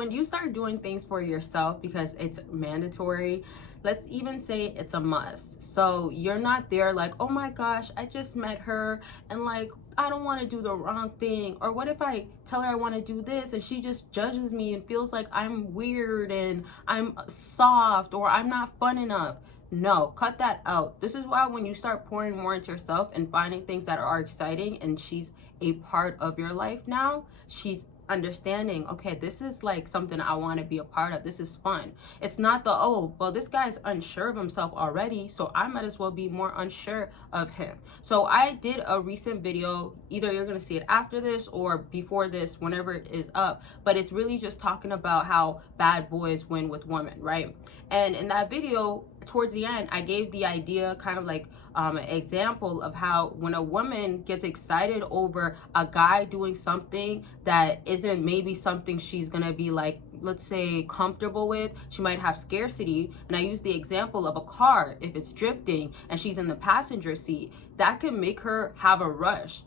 When you start doing things for yourself because it's mandatory, let's even say it's a must. So you're not there like, oh my gosh, I just met her and like, I don't want to do the wrong thing. Or what if I tell her I want to do this and she just judges me and feels like I'm weird and I'm soft or I'm not fun enough? No, cut that out. This is why when you start pouring more into yourself and finding things that are exciting and she's a part of your life now, she's understanding, okay, this is like something I want to be a part of. This is fun. It's not the, oh, well, this guy's unsure of himself already, so I might as well be more unsure of him. So I did a recent video, either you're going to see it after this or before this, whenever it is up, but it's really just talking about how bad boys win with women, right? And in that video, towards the end, I gave the idea, kind of like an example of how when a woman gets excited over a guy doing something that isn't maybe something she's gonna be like, let's say, comfortable with, she might have scarcity. And I use the example of a car. If it's drifting and she's in the passenger seat, that can make her have a rush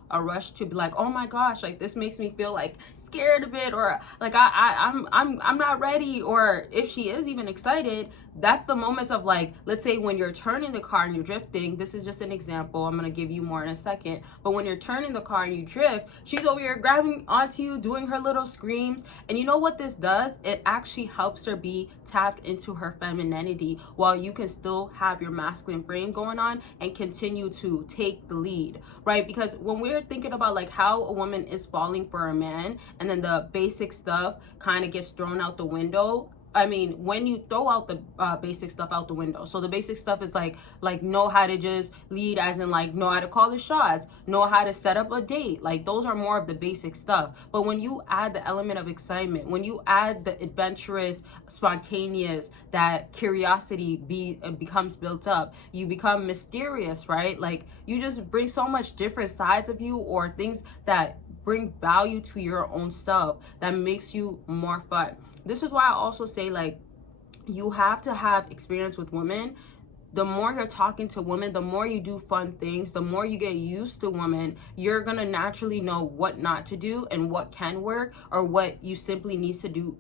to be like, oh my gosh, like this makes me feel like scared a bit, or like I'm not ready. Or if she is even excited, that's the moments of like, let's say when you're turning the car and you're drifting, this is just an example, I'm gonna give you more in a second, but when you're turning the car and you drift, she's over here grabbing onto you, doing her little screams. And you know what this does? It actually helps her be tapped into her femininity while you can still have your masculine frame going on and continue to take the lead, right? Because when we're thinking about like how a woman is falling for a man and then the basic stuff kind of gets thrown out the window, I mean, when you throw out the basic stuff out the window, so the basic stuff is like know how to just lead, as in like know how to call the shots, know how to set up a date, like those are more of the basic stuff. But when you add the element of excitement, when you add the adventurous, spontaneous, that curiosity becomes built up, you become mysterious, right? Like you just bring so much different sides of you, or things that bring value to your own self that makes you more fun. This is why I also say, like, you have to have experience with women. The more you're talking to women, the more you do fun things, the more you get used to women, you're gonna naturally know what not to do and what can work, or what you simply need to do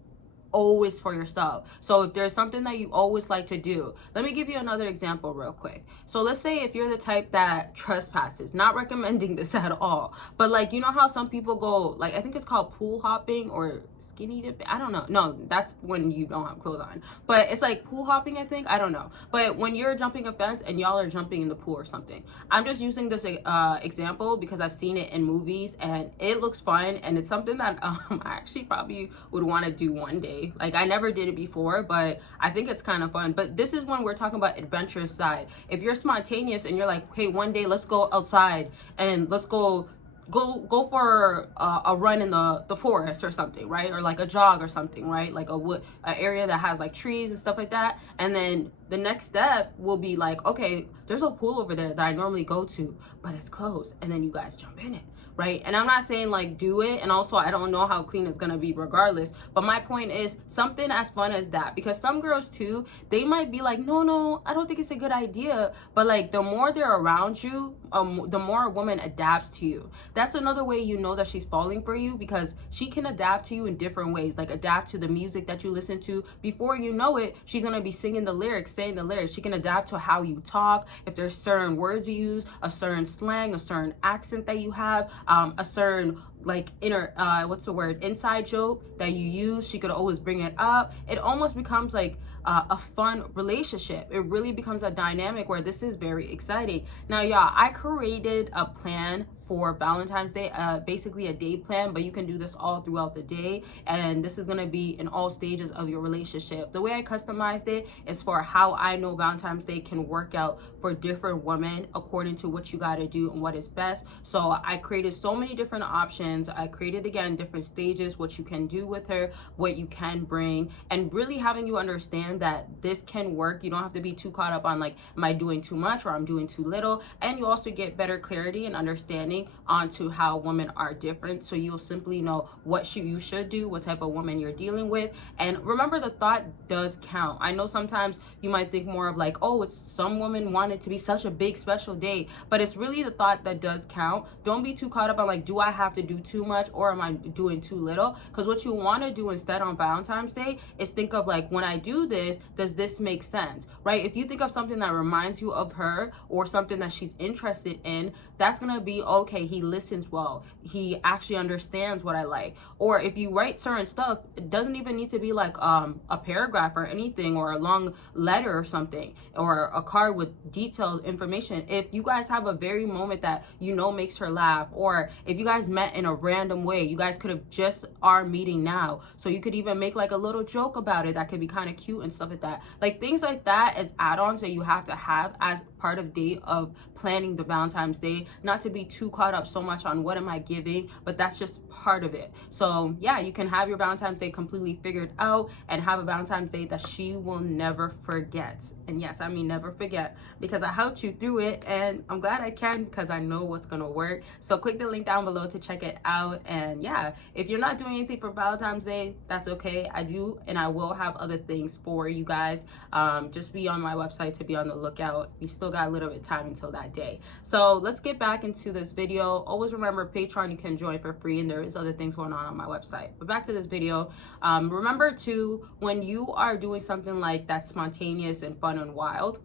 always for yourself. So if there's something that you always like to do, let me give you another example real quick. So let's say if you're the type that trespasses, not recommending this at all, but like, you know how some people go, like, I think it's called pool hopping or skinny dipping, I don't know. No, that's when you don't have clothes on, but it's like pool hopping, I think, I don't know. But when you're jumping a fence and y'all are jumping in the pool or something, I'm just using this example because I've seen it in movies and it looks fun, and it's something that I actually probably would want to do one day. Like I never did it before, but I think it's kind of fun. But this is when we're talking about adventurous side. If you're spontaneous and you're like, hey, one day let's go outside and let's go for a run in the forest or something, right? Or like a jog or something, right? Like an area that has like trees and stuff like that. And then the next step will be like, okay, there's a pool over there that I normally go to, but it's closed. And then you guys jump in it, right? And I'm not saying like do it, and also I don't know how clean it's gonna be regardless, but my point is something as fun as that. Because some girls too, they might be like, no, I don't think it's a good idea, but like the more they're around you, the more a woman adapts to you. That's another way you know that she's falling for you, because she can adapt to you in different ways, like adapt to the music that you listen to. Before you know it, she's gonna be singing the lyrics, saying the lyrics. She can adapt to how you talk, if there's certain words you use, a certain slang, a certain accent that you have, a certain like inside joke that you use, she could always bring it up. It almost becomes like a fun relationship. It really becomes a dynamic where this is very exciting. Now, y'all, I created a plan for Valentine's Day, basically a day plan, but you can do this all throughout the day, and this is going to be in all stages of your relationship. The way I customized it is for how I know Valentine's Day can work out for different women according to what you got to do and what is best. So I created so many different options. I created, again, different stages, what you can do with her, what you can bring, and really having you understand that this can work. You don't have to be too caught up on like, am I doing too much or I'm doing too little? And you also get better clarity and understanding onto how women are different, so you'll simply know what you should do, what type of woman you're dealing with. And remember, the thought does count. I know sometimes you might think more of like, oh, it's some women want it to be such a big special day, but it's really the thought that does count. Don't be too caught up on like, do I have to do too much or am I doing too little? Because what you want to do instead on Valentine's Day is think of like, when I do this, does this make sense, right? If you think of something that reminds you of her or something that she's interested in, that's gonna be okay. He listens well, he actually understands what I like. Or if you write certain stuff, it doesn't even need to be like a paragraph or anything, or a long letter or something, or a card with detailed information. If you guys have a very moment that you know makes her laugh, or if you guys met in a random way, you guys could have just are meeting now, so you could even make like a little joke about it that could be kind of cute and stuff like that. Like things like that as add-ons that you have to have as part of day of planning the Valentine's Day, not to be too caught up so much on what am I giving, but that's just part of it. So yeah, you can have your Valentine's Day completely figured out and have a Valentine's Day that she will never forget. And yes, I mean never forget, because I helped you through it, and I'm glad I can, because I know what's gonna work. So click the link down below to check it out. And yeah, if you're not doing anything for Valentine's Day, that's okay. I do, and I will have other things for you guys. Just be on my website to be on the lookout. We still got a little bit of time until that day. So let's get back into this video. Always remember, Patreon you can join for free, and there is other things going on my website. But back to this video. Remember too, when you are doing something like that's spontaneous and fun and wild,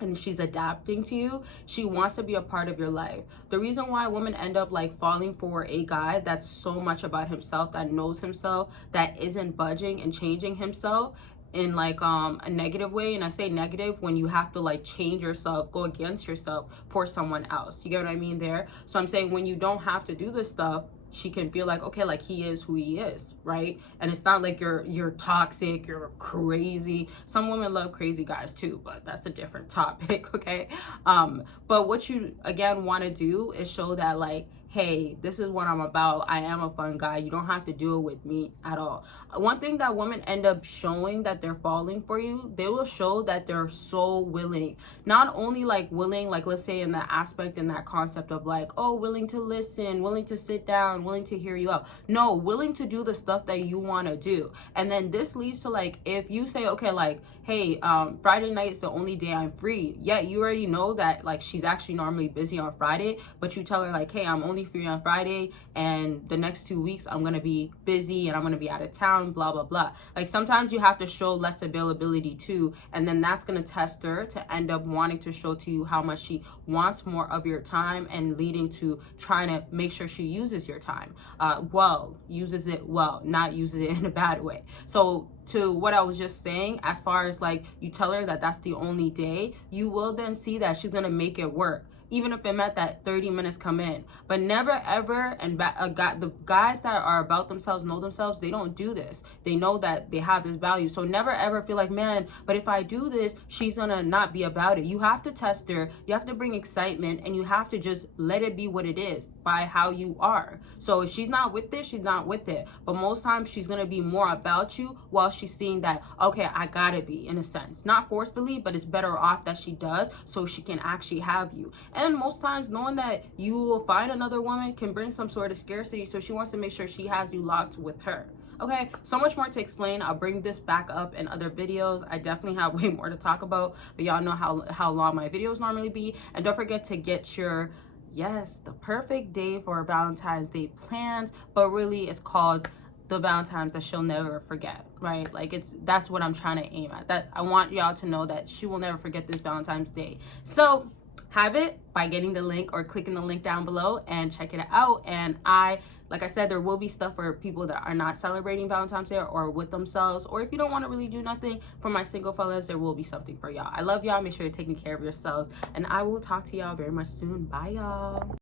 and she's adapting to you, she wants to be a part of your life. The reason why women end up like falling for a guy that's so much about himself, that knows himself, that isn't budging and changing himself in like a negative way. And I say negative when you have to like change yourself, go against yourself for someone else. You get what I mean there? So I'm saying when you don't have to do this stuff, she can feel like, okay, like he is who he is, right? And it's not like you're toxic, you're crazy. Some women love crazy guys too, but that's a different topic, okay? But what you again want to do is show that like, hey, this is what I'm about. I am a fun guy. You don't have to do it with me at all. One thing that women end up showing that they're falling for you, they will show that they're so willing. Not only like willing, like let's say in that aspect, in that concept of like, oh, willing to listen, willing to sit down, willing to hear you out. No, willing to do the stuff that you want to do. And then this leads to like, if you say, okay, like, hey, Friday night is the only day I'm free. Yeah, you already know that like she's actually normally busy on Friday, but you tell her like, hey, I'm only free on Friday, and the next 2 weeks I'm gonna be busy and I'm gonna be out of town, blah blah blah. Like sometimes you have to show less availability too, and then that's gonna test her to end up wanting to show to you how much she wants more of your time, and leading to trying to make sure she uses your time uses it well, not uses it in a bad way. So to what I was just saying, as far as like you tell her that that's the only day, you will then see that she's gonna make it work, even if it meant that 30 minutes come in. But never ever, and the guys that are about themselves know themselves, they don't do this. They know that they have this value. So never ever feel like, man, but if I do this, she's gonna not be about it. You have to test her, you have to bring excitement, and you have to just let it be what it is by how you are. So if she's not with it, she's not with it. But most times she's gonna be more about you while she's seeing that, okay, I gotta be, in a sense. Not forcefully, but it's better off that she does, so she can actually have you. And most times knowing that you will find another woman can bring some sort of scarcity, so she wants to make sure she has you locked with her. Okay, so much more to explain. I'll bring this back up in other videos. I definitely have way more to talk about, but y'all know how long my videos normally be. And don't forget to get your, yes, the perfect day for Valentine's Day plans, but really it's called the Valentine's that she'll never forget, right? Like that's what I'm trying to aim at. That I want y'all to know that she will never forget this Valentine's Day. So have it by getting the link or clicking the link down below and check it out. And like I said, there will be stuff for people that are not celebrating Valentine's Day or with themselves, or if you don't want to really do nothing, for my single fellas, there will be something for y'all. I love y'all. Make sure you're taking care of yourselves, and I will talk to y'all very much soon. Bye, y'all.